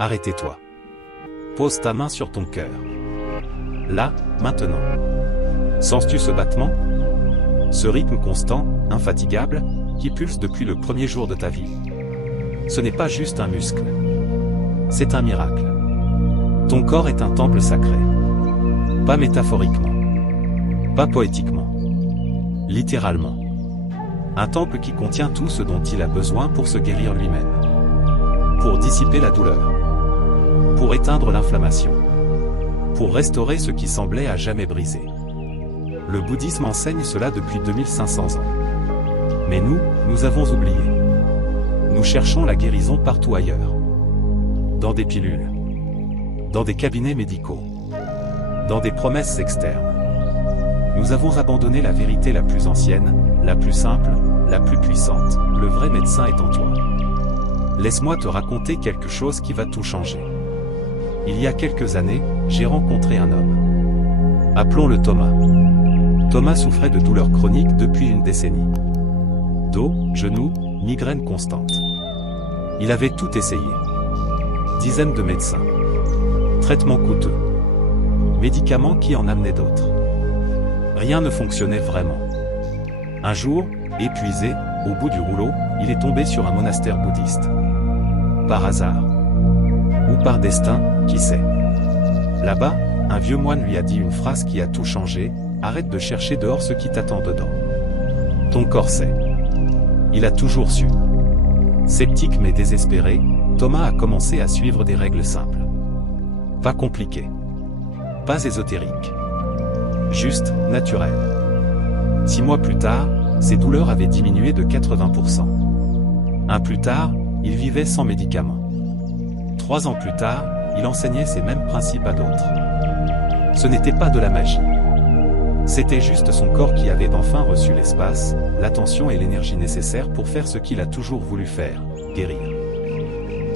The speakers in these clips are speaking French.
Arrêtez-toi. Pose ta main sur ton cœur. Là, maintenant. Sens-tu ce battement? Ce rythme constant, infatigable, qui pulse depuis le premier jour de ta vie. Ce n'est pas juste un muscle. C'est un miracle. Ton corps est un temple sacré. Pas métaphoriquement. Pas poétiquement. Littéralement. Un temple qui contient tout ce dont il a besoin pour se guérir lui-même. Pour dissiper la douleur. Pour éteindre l'inflammation. Pour restaurer ce qui semblait à jamais brisé. Le bouddhisme enseigne cela depuis 2500 ans. Mais nous avons oublié. Nous cherchons la guérison partout ailleurs. Dans des pilules. Dans des cabinets médicaux. Dans des promesses externes. Nous avons abandonné la vérité la plus ancienne, la plus simple, la plus puissante. Le vrai médecin est en toi. Laisse-moi te raconter quelque chose qui va tout changer. Il y a quelques années, j'ai rencontré un homme. Appelons-le Thomas. Thomas souffrait de douleurs chroniques depuis une décennie. Dos, genoux, migraines constantes. Il avait tout essayé. Dizaines de médecins. Traitements coûteux. Médicaments qui en amenaient d'autres. Rien ne fonctionnait vraiment. Un jour, épuisé, au bout du rouleau, il est tombé sur un monastère bouddhiste. Par hasard. Ou par destin, qui sait. Là-bas, un vieux moine lui a dit une phrase qui a tout changé: arrête de chercher dehors ce qui t'attend dedans. Ton corps sait. Il a toujours su. Sceptique mais désespéré, Thomas a commencé à suivre des règles simples. Pas compliquées. Pas ésotériques. Juste, naturelles. 6 mois plus tard, ses douleurs avaient diminué de 80%. Un plus tard, il vivait sans médicaments. 3 ans plus tard, il enseignait ces mêmes principes à d'autres. Ce n'était pas de la magie. C'était juste son corps qui avait enfin reçu l'espace, l'attention et l'énergie nécessaires pour faire ce qu'il a toujours voulu faire, guérir.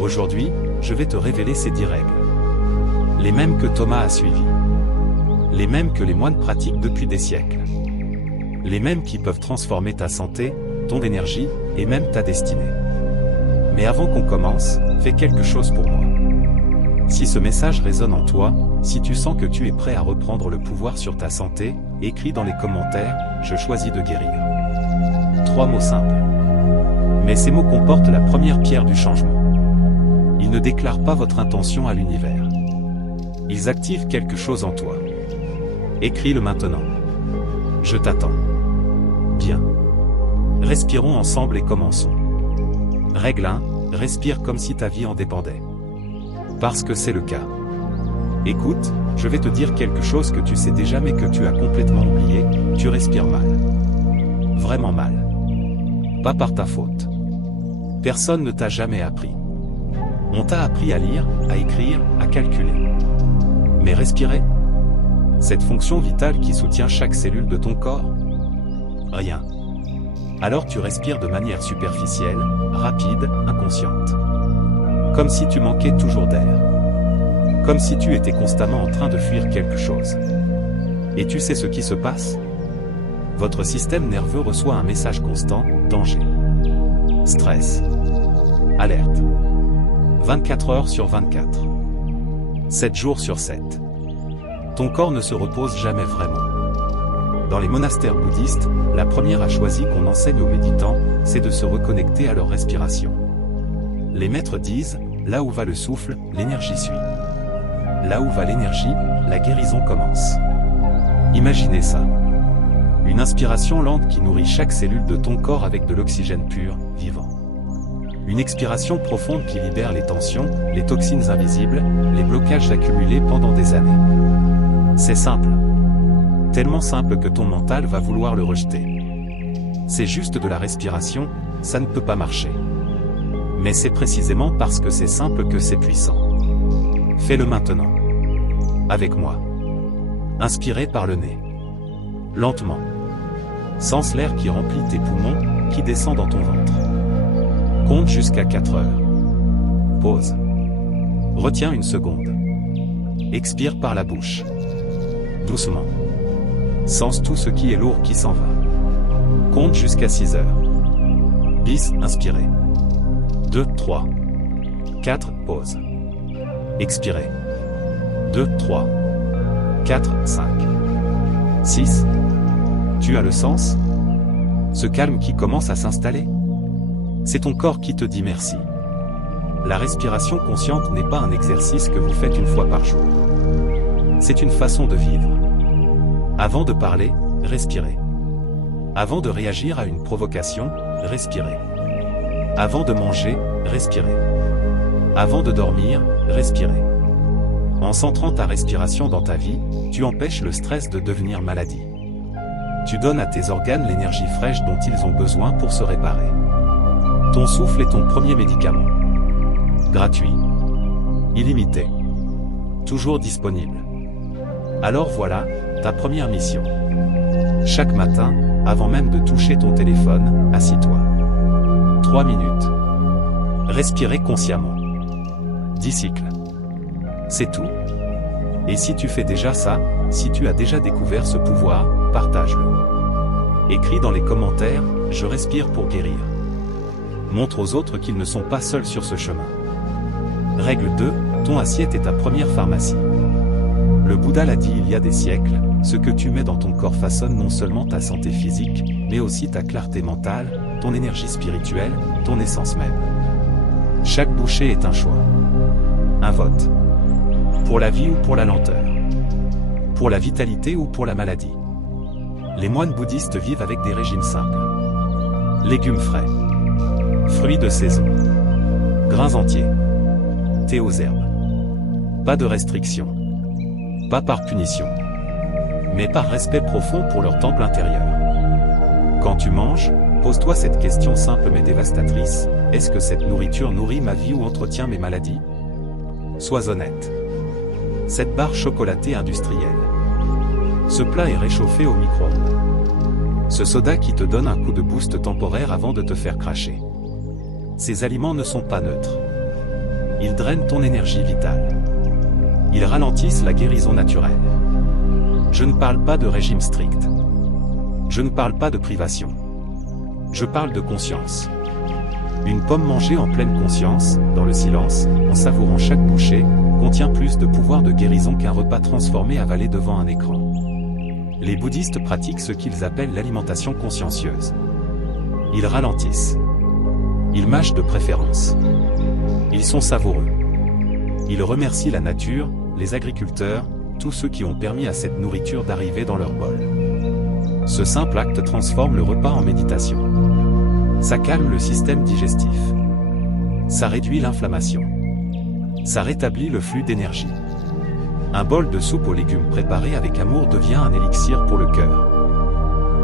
Aujourd'hui, je vais te révéler ces 10 règles. Les mêmes que Thomas a suivies. Les mêmes que les moines pratiquent depuis des siècles. Les mêmes qui peuvent transformer ta santé, ton énergie, et même ta destinée. Mais avant qu'on commence, fais quelque chose pour moi. Si ce message résonne en toi, si tu sens que tu es prêt à reprendre le pouvoir sur ta santé, écris dans les commentaires « Je choisis de guérir ». 3 mots simples. Mais ces mots comportent la première pierre du changement. Ils ne déclarent pas votre intention à l'univers. Ils activent quelque chose en toi. Écris-le maintenant. Je t'attends. Bien. Respirons ensemble et commençons. Règle 1, respire comme si ta vie en dépendait. Parce que c'est le cas. Écoute, je vais te dire quelque chose que tu sais déjà mais que tu as complètement oublié, tu respires mal. Vraiment mal. Pas par ta faute. Personne ne t'a jamais appris. On t'a appris à lire, à écrire, à calculer. Mais respirer? Cette fonction vitale qui soutient chaque cellule de ton corps? Rien. Alors tu respires de manière superficielle, rapide, inconsciente. Comme si tu manquais toujours d'air. Comme si tu étais constamment en train de fuir quelque chose. Et tu sais ce qui se passe? Votre système nerveux reçoit un message constant: danger. Stress. Alerte. 24 heures sur 24. 7 jours sur 7. Ton corps ne se repose jamais vraiment. Dans les monastères bouddhistes, la première a choisi qu'on enseigne aux méditants, c'est de se reconnecter à leur respiration. Les maîtres disent, là où va le souffle, l'énergie suit. Là où va l'énergie, la guérison commence. Imaginez ça. Une inspiration lente qui nourrit chaque cellule de ton corps avec de l'oxygène pur, vivant. Une expiration profonde qui libère les tensions, les toxines invisibles, les blocages accumulés pendant des années. C'est simple. Tellement simple que ton mental va vouloir le rejeter. C'est juste de la respiration, ça ne peut pas marcher. Mais c'est précisément parce que c'est simple que c'est puissant. Fais-le maintenant. Avec moi. Inspirez par le nez. Lentement. Sens l'air qui remplit tes poumons, qui descend dans ton ventre. Compte jusqu'à 4 heures. Pause. Retiens une seconde. Expire par la bouche. Doucement. Sens tout ce qui est lourd qui s'en va. Compte jusqu'à 6 heures. Bis, inspirez. 2, 3, 4, pause. Expirez. 2, 3, 4, 5, 6. Tu as le sens? Ce calme qui commence à s'installer? C'est ton corps qui te dit merci. La respiration consciente n'est pas un exercice que vous faites une fois par jour. C'est une façon de vivre. Avant de parler, respirez. Avant de réagir à une provocation, respirez. Avant de manger, respirez. Avant de dormir, respirez. En centrant ta respiration dans ta vie, tu empêches le stress de devenir maladie. Tu donnes à tes organes l'énergie fraîche dont ils ont besoin pour se réparer. Ton souffle est ton premier médicament. Gratuit. Illimité. Toujours disponible. Alors voilà, ta première mission. Chaque matin, avant même de toucher ton téléphone, assis-toi. 3 minutes. Respirez consciemment. 10 cycles. C'est tout. Et si tu fais déjà ça, si tu as déjà découvert ce pouvoir, partage-le. Écris dans les commentaires, je respire pour guérir. Montre aux autres qu'ils ne sont pas seuls sur ce chemin. Règle 2, ton assiette est ta première pharmacie. Le Bouddha l'a dit il y a des siècles, ce que tu mets dans ton corps façonne non seulement ta santé physique, mais aussi ta clarté mentale, ton énergie spirituelle, ton essence même. Chaque bouchée est un choix. Un vote. Pour la vie ou pour la lenteur. Pour la vitalité ou pour la maladie. Les moines bouddhistes vivent avec des régimes simples. Légumes frais. Fruits de saison. Grains entiers. Thé aux herbes. Pas de restrictions. Pas par punition. Mais par respect profond pour leur temple intérieur. Quand tu manges, pose-toi cette question simple mais dévastatrice. Est-ce que cette nourriture nourrit ma vie ou entretient mes maladies? Sois honnête. Cette barre chocolatée industrielle. Ce plat est réchauffé au micro-ondes. Ce soda qui te donne un coup de boost temporaire avant de te faire cracher. Ces aliments ne sont pas neutres. Ils drainent ton énergie vitale. Ils ralentissent la guérison naturelle. Je ne parle pas de régime strict. Je ne parle pas de privation. Je parle de conscience. Une pomme mangée en pleine conscience, dans le silence, en savourant chaque bouchée, contient plus de pouvoir de guérison qu'un repas transformé avalé devant un écran. Les bouddhistes pratiquent ce qu'ils appellent l'alimentation consciencieuse. Ils ralentissent. Ils mâchent de préférence. Ils sont savoureux. Ils remercient la nature, les agriculteurs, tous ceux qui ont permis à cette nourriture d'arriver dans leur bol. Ce simple acte transforme le repas en méditation. Ça calme le système digestif. Ça réduit l'inflammation. Ça rétablit le flux d'énergie. Un bol de soupe aux légumes préparés avec amour devient un élixir pour le cœur.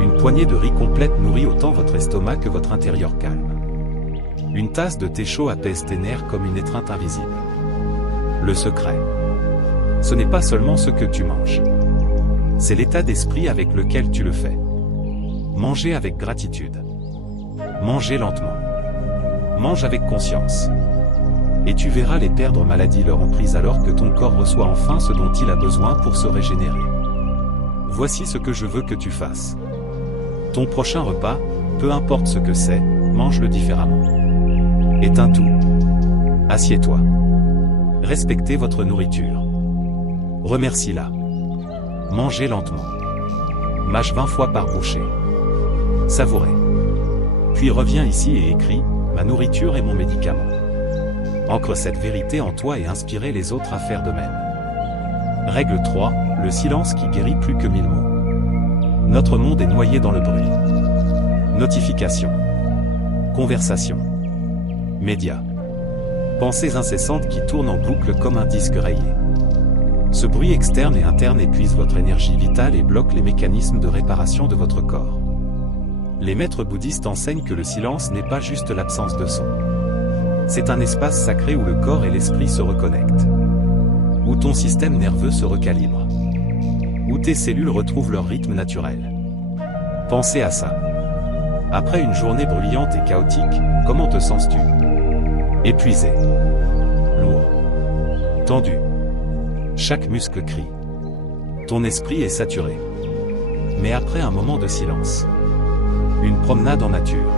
Une poignée de riz complète nourrit autant votre estomac que votre intérieur calme. Une tasse de thé chaud apaise tes nerfs comme une étreinte invisible. Le secret. Ce n'est pas seulement ce que tu manges. C'est l'état d'esprit avec lequel tu le fais. Manger avec gratitude. Manger lentement. Mange avec conscience. Et tu verras les perdre maladie leur emprise alors que ton corps reçoit enfin ce dont il a besoin pour se régénérer. Voici ce que je veux que tu fasses. Ton prochain repas, peu importe ce que c'est, mange-le différemment. Éteins tout. Assieds-toi. Respectez votre nourriture. Remercie-la. Mangez lentement. Mâche 20 fois par bouchée. Savourez. Puis reviens ici et écris, ma nourriture est mon médicament. Ancre cette vérité en toi et inspirez les autres à faire de même. Règle 3, le silence qui guérit plus que 1000 mots. Notre monde est noyé dans le bruit. Notifications. Conversations. Médias. Pensées incessantes qui tournent en boucle comme un disque rayé. Ce bruit externe et interne épuise votre énergie vitale et bloque les mécanismes de réparation de votre corps. Les maîtres bouddhistes enseignent que le silence n'est pas juste l'absence de son. C'est un espace sacré où le corps et l'esprit se reconnectent. Où ton système nerveux se recalibre. Où tes cellules retrouvent leur rythme naturel. Pensez à ça. Après une journée bruyante et chaotique, comment te sens-tu? Épuisé. Lourd. Tendu. Chaque muscle crie. Ton esprit est saturé. Mais après un moment de silence. Une promenade en nature.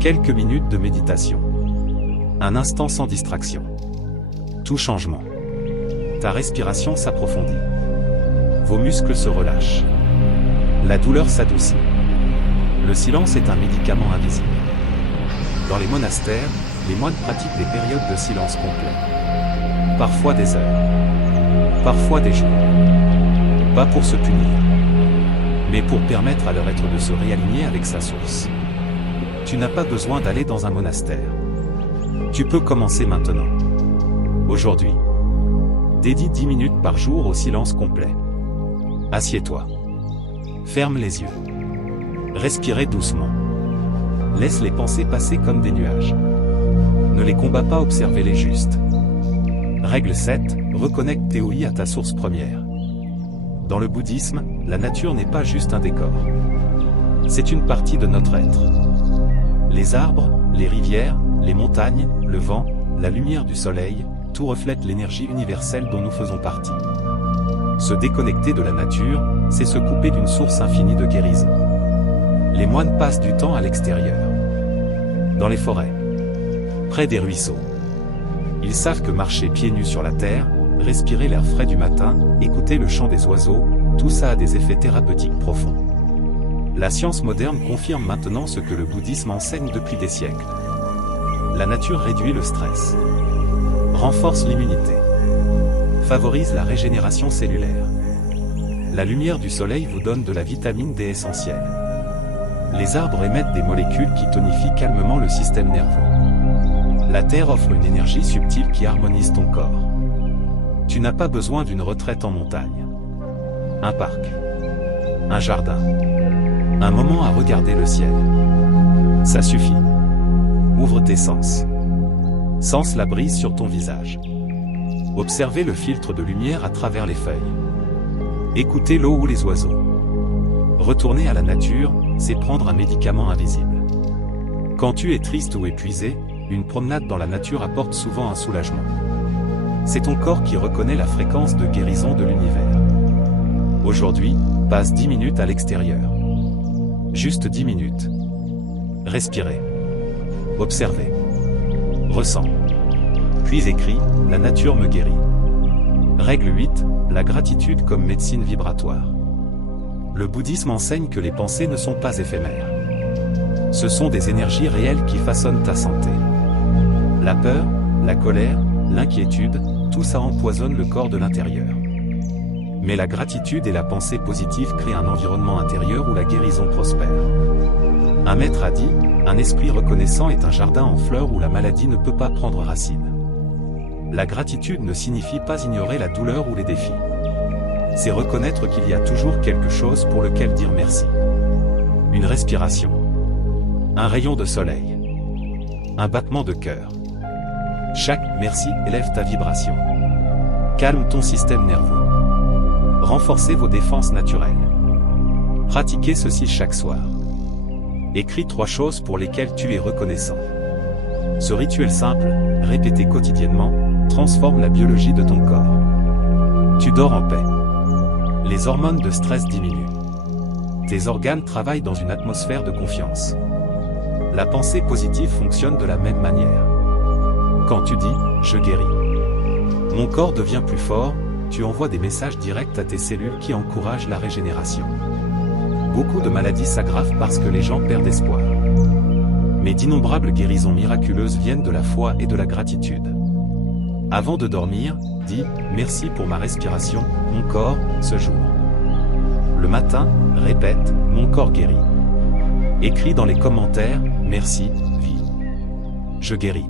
Quelques minutes de méditation. Un instant sans distraction. Tout changement. Ta respiration s'approfondit. Vos muscles se relâchent. La douleur s'adoucit. Le silence est un médicament invisible. Dans les monastères, les moines pratiquent des périodes de silence complet. Parfois des heures. Parfois des jours. Pas pour se punir, mais pour permettre à leur être de se réaligner avec sa source. Tu n'as pas besoin d'aller dans un monastère. Tu peux commencer maintenant. Aujourd'hui. Dédie 10 minutes par jour au silence complet. Assieds-toi. Ferme les yeux. Respirez doucement. Laisse les pensées passer comme des nuages. Ne les combats pas, observez-les juste. Règle 7, reconnecte tes OI à ta source première. Dans le bouddhisme, la nature n'est pas juste un décor. C'est une partie de notre être. Les arbres, les rivières, les montagnes, le vent, la lumière du soleil, tout reflète l'énergie universelle dont nous faisons partie. Se déconnecter de la nature, c'est se couper d'une source infinie de guérison. Les moines passent du temps à l'extérieur. Dans les forêts. Près des ruisseaux. Ils savent que marcher pieds nus sur la terre, respirer l'air frais du matin, écouter le chant des oiseaux, tout ça a des effets thérapeutiques profonds. La science moderne confirme maintenant ce que le bouddhisme enseigne depuis des siècles. La nature réduit le stress. Renforce l'immunité. Favorise la régénération cellulaire. La lumière du soleil vous donne de la vitamine D essentielle. Les arbres émettent des molécules qui tonifient calmement le système nerveux. La terre offre une énergie subtile qui harmonise ton corps. Tu n'as pas besoin d'une retraite en montagne. Un parc. Un jardin. Un moment à regarder le ciel. Ça suffit. Ouvre tes sens. Sens la brise sur ton visage. Observez le filtre de lumière à travers les feuilles. Écoutez l'eau ou les oiseaux. Retourner à la nature, c'est prendre un médicament invisible. Quand tu es triste ou épuisé, une promenade dans la nature apporte souvent un soulagement. C'est ton corps qui reconnaît la fréquence de guérison de l'univers. Aujourd'hui, passe 10 minutes à l'extérieur. Juste 10 minutes. Respirez. Observez. Ressens. Puis écris, la nature me guérit. Règle 8, la gratitude comme médecine vibratoire. Le bouddhisme enseigne que les pensées ne sont pas éphémères. Ce sont des énergies réelles qui façonnent ta santé. La peur, la colère, l'inquiétude, tout ça empoisonne le corps de l'intérieur. Mais la gratitude et la pensée positive créent un environnement intérieur où la guérison prospère. Un maître a dit, un esprit reconnaissant est un jardin en fleurs où la maladie ne peut pas prendre racine. La gratitude ne signifie pas ignorer la douleur ou les défis. C'est reconnaître qu'il y a toujours quelque chose pour lequel dire merci. Une respiration. Un rayon de soleil. Un battement de cœur. Chaque merci élève ta vibration. Calme ton système nerveux. Renforcez vos défenses naturelles. Pratiquez ceci chaque soir. Écris 3 choses pour lesquelles tu es reconnaissant. Ce rituel simple, répété quotidiennement, transforme la biologie de ton corps. Tu dors en paix. Les hormones de stress diminuent. Tes organes travaillent dans une atmosphère de confiance. La pensée positive fonctionne de la même manière. Quand tu dis « je guéris », mon corps devient plus fort, tu envoies des messages directs à tes cellules qui encouragent la régénération. Beaucoup de maladies s'aggravent parce que les gens perdent espoir. Mais d'innombrables guérisons miraculeuses viennent de la foi et de la gratitude. Avant de dormir, dis « merci pour ma respiration, mon corps, ce jour ». Le matin, répète « mon corps guérit ». Écris dans les commentaires « merci, vie ». Je guéris.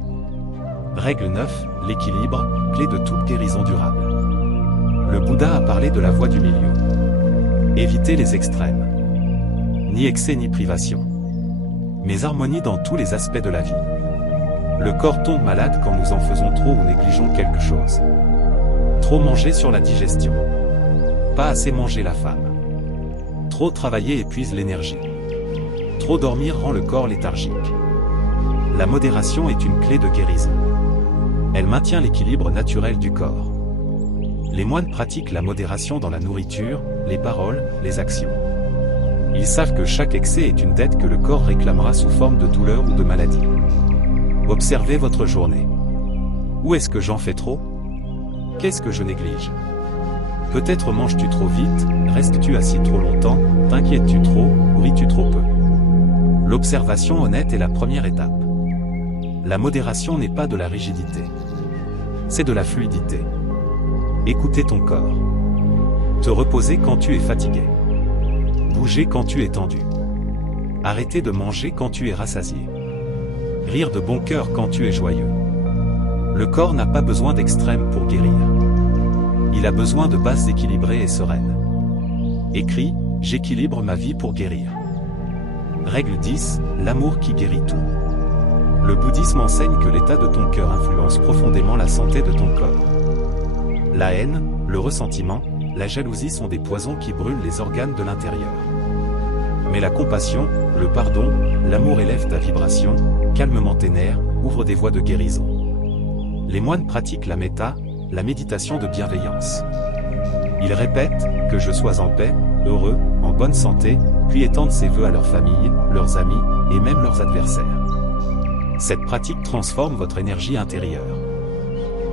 Règle 9, l'équilibre, clé de toute guérison durable. Le Bouddha a parlé de la voie du milieu. Évitez les extrêmes. Ni excès ni privation. Mais harmonie dans tous les aspects de la vie. Le corps tombe malade quand nous en faisons trop ou négligeons quelque chose. Trop manger sur la digestion. Pas assez manger la femme. Trop travailler épuise l'énergie. Trop dormir rend le corps léthargique. La modération est une clé de guérison. Elle maintient l'équilibre naturel du corps. Les moines pratiquent la modération dans la nourriture, les paroles, les actions. Ils savent que chaque excès est une dette que le corps réclamera sous forme de douleur ou de maladie. Observez votre journée. Où est-ce que j'en fais trop ? Qu'est-ce que je néglige? Peut-être manges-tu trop vite, restes-tu assis trop longtemps, t'inquiètes-tu trop, ou ris-tu trop peu? L'observation honnête est la première étape. La modération n'est pas de la rigidité. C'est de la fluidité. Écouter ton corps. Te reposer quand tu es fatigué. Bouger quand tu es tendu. Arrêter de manger quand tu es rassasié. Rire de bon cœur quand tu es joyeux. Le corps n'a pas besoin d'extrêmes pour guérir. Il a besoin de bases équilibrées et sereines. Écris, j'équilibre ma vie pour guérir. Règle 10, l'amour qui guérit tout. Le bouddhisme enseigne que l'état de ton cœur influence profondément la santé de ton corps. La haine, le ressentiment, la jalousie sont des poisons qui brûlent les organes de l'intérieur. Mais la compassion, le pardon, l'amour élève ta vibration, calmement tes nerfs, ouvre des voies de guérison. Les moines pratiquent la méta, la méditation de bienveillance. Ils répètent « que je sois en paix, heureux, en bonne santé », puis étendent ces vœux à leur famille, leurs amis, et même leurs adversaires. Cette pratique transforme votre énergie intérieure.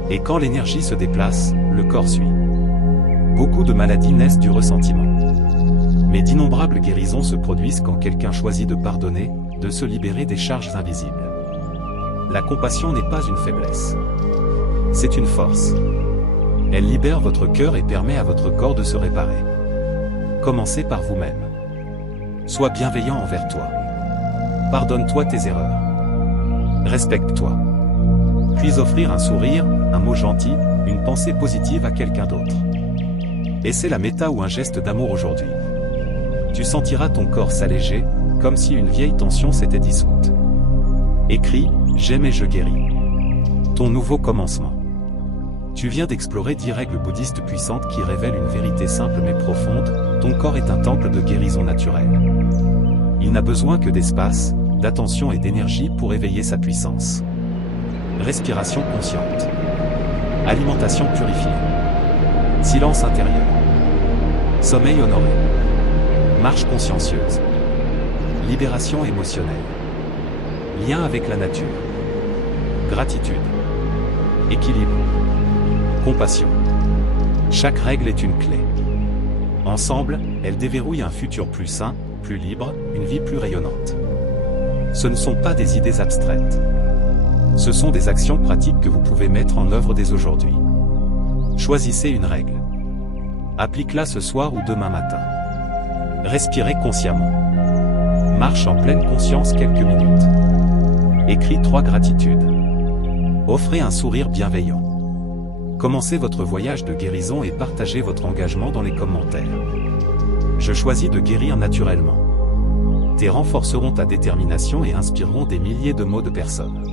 Et quand l'énergie se déplace, le corps suit. Beaucoup de maladies naissent du ressentiment. Mais d'innombrables guérisons se produisent quand quelqu'un choisit de pardonner, de se libérer des charges invisibles. La compassion n'est pas une faiblesse. C'est une force. Elle libère votre cœur et permet à votre corps de se réparer. Commencez par vous-même. Sois bienveillant envers toi. Pardonne-toi tes erreurs. Respecte-toi. Puis offrir un sourire, un mot gentil, une pensée positive à quelqu'un d'autre. Essaie la méta ou un geste d'amour aujourd'hui. Tu sentiras ton corps s'alléger, comme si une vieille tension s'était dissoute. Écris, j'aime et je guéris. Ton nouveau commencement. Tu viens d'explorer 10 règles bouddhistes puissantes qui révèlent une vérité simple mais profonde, ton corps est un temple de guérison naturelle. Il n'a besoin que d'espace, d'attention et d'énergie pour éveiller sa puissance. Respiration consciente. Alimentation purifiée. Silence intérieur. Sommeil honoré. Marche consciencieuse. Libération émotionnelle. Lien avec la nature. Gratitude. Équilibre. Compassion. Chaque règle est une clé. Ensemble, elles déverrouillent un futur plus sain, plus libre, une vie plus rayonnante. Ce ne sont pas des idées abstraites. Ce sont des actions pratiques que vous pouvez mettre en œuvre dès aujourd'hui. Choisissez une règle. Applique-la ce soir ou demain matin. Respirez consciemment. Marche en pleine conscience quelques minutes. Écris 3 gratitudes. Offrez un sourire bienveillant. Commencez votre voyage de guérison et partagez votre engagement dans les commentaires. Je choisis de guérir naturellement. Tes renforceront ta détermination et inspireront des milliers de mots de personnes.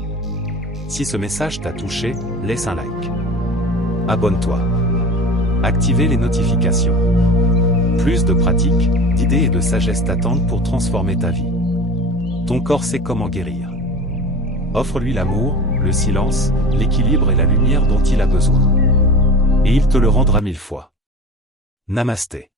Si ce message t'a touché, laisse un like. Abonne-toi. Activez les notifications. Plus de pratiques, d'idées et de sagesse t'attendent pour transformer ta vie. Ton corps sait comment guérir. Offre-lui l'amour, le silence, l'équilibre et la lumière dont il a besoin. Et il te le rendra 1000 fois. Namasté.